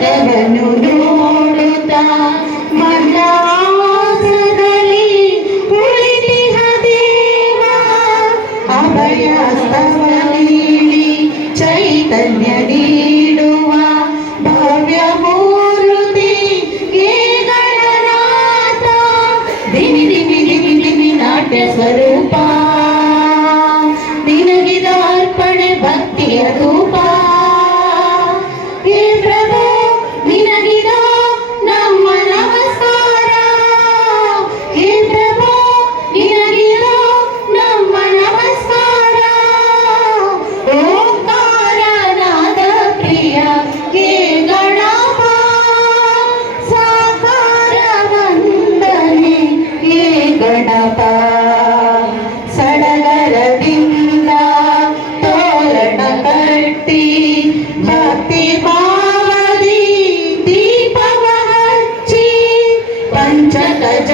ಜಗವನ್ನು ನೋಡುತ್ತಾ ಮಂದಹಾಸದಲ್ಲಿ ಕುಳಿತಿಹ ದೇವ ಅಭಯಸ್ತವ ನೀಡಿ ಚೈತನ್ಯ ನೀಡುವ ಭವ್ಯ ಮೂರ್ತಿ ಹೇ ಗಣನಾಥ ದಿನಿ ದಿನಿ ದಿನಿ ದಿನಿ ನಾಟ್ಯ ಸ್ವರೂಪ ನಿನಗಿದ ಅರ್ಪಣೆ ಭಕ್ತಿಯ ಧೂಪ ಹೇ ಪ್ರಭು ನಿನಗಿದ ನಮ್ಮ ನಮಸ್ಕಾರ ಹೇ ಪ್ರಭು ನಿನಗಿದ ನಮ್ಮ ನಮಸ್ಕಾರ ಓಂಕಾರನಾದ ಪ್ರಿಯ ಹೇ ಗಣಪ ಸಾಕಾರ ವಂದನೆ ಹೇ ಗಣಪ ಸಡಗರದಿಂದ ತೋರಣ ಕಟ್ಟಿ ಭಕ್ತಿ ಭಾವದಿ ದೀಪವ ಹಚ್ಚಿ ಪಂಚಗಜ